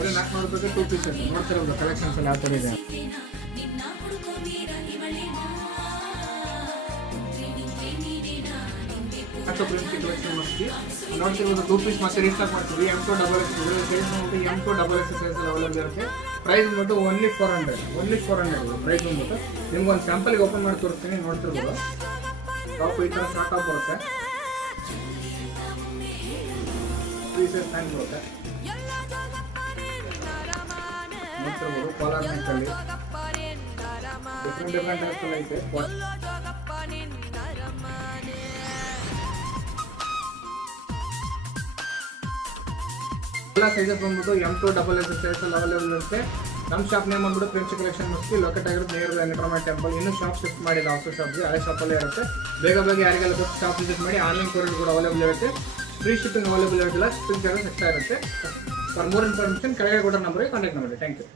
ಬರೀ 400 ರೂಪಾಯಿಗೆ 2 pieces ನೋಡ್ತಿರೋದು collections ಎಲ್ಲ ಯಾವ ಥರ ಇದೆ. ಮತ್ತು ಪ್ರಿಂಟ್ ಕಲೆಕ್ಷನ್ ಮಸ್ತಿ ನೋಡ್ತಿರೋದು 2 ಪೀಸ್ ಮತ್ತೆ ರೀಸ್ಟಾಕ್ ಮಾಡ್ತೀವಿ. M2 ಡಬಲ್ ಎಕ್ಸ್ ಸೈಜ್ ಬಂದ್ಬಿಟ್ಟು M2 double X size available ಇರುತ್ತೆ. ಪ್ರೈಸ್ ಬಂದ್ಬಿಟ್ಟು ಓನ್ಲಿ 400 ಪ್ರೈಸ್ ಬಂದ್ಬಿಟ್ಟು ನಿಮ್ಗೆ ಒಂದು ಸ್ಯಾಂಪಲ್ಗೆ ಓಪನ್ ಮಾಡಿ ತೋರಿಸ್ತೀನಿ. ನೋಡ್ತಿರ್ಬೋದು ಟಾಪ್ ಈ ಥರ ಶಾರ್ಟ್ ಟಾಪ್ ಬರುತ್ತೆ, ಪೀಸಸ್ ಹ್ಯಾಂಡ್ ಬರುತ್ತೆ. ನೋಡ್ತಿರ್ಬೋದು ಕಾಲರ್ ನೆಕ್ಕಲ್ಲಿ ಡಿಫ್ರೆಂಟ್ ಟೈಪ್ಸ್ ಐತೆ. ಎಲ್ಲ ಸೈಜಸ್ ಬಂದ್ಬಿಟ್ಟು M2 double X size available ಇರುತ್ತೆ. ನಮ್ಮ ಶಾಪ್ ನೇಮ್ ಬಂದ್ಬಿಟ್ಟು ಫ್ರೆಂಚ್ ಕಲೆಕ್ಷನ್ ಮಸ್ತಿ ಲೊಕೇಟ್ ಆಗಿರುತ್ತೆ ನಿಯರ್ ವೆಂಕಟರಮಣ ಟೆಂಪಲ್. ಇನ್ನೂ ಶಾಪ್ ಶಿಫ್ಟ್ ಮಾಡಿಲ್ಲ, ಹೊಸ ಶಾಪ್ಗೆ ಹಳೆ ಶಾಪಲ್ಲೇ ಇರುತ್ತೆ. ಬೇಗ ಯಾರಿಗೆಲ್ಲ ಗೊತ್ತು ಶಾಪ್ ವಿಸಿಟ್ ಮಾಡಿ. ಆನ್ಲೈನ್ ಕೊರಿಯರ್ ಕೂಡ ಅವೈಲೇಬಲ್ ಇರುತ್ತೆ. ಫ್ರೀ ಶಿಪ್ಪಿಂಗ್ ಅವೈಲೇಬಲ್ ಇರೋದಿಲ್ಲ, ಶಿಪ್ಪಿಂಗ್ ಚಾರ್ಜಸ್ ಎಕ್ಸ್ಟ್ರಾ ಇರುತ್ತೆ. ಫಾರ್ ಮೋರ್ ಇನ್ಫಾರ್ಮೇಷನ್ ಕೆಳಗೆ ಕೂಡ ನಂಬರ್ಗೆ ಕಾಂಟ್ಯಾಕ್ಟ್ ಮಾಡಿ. Thank you.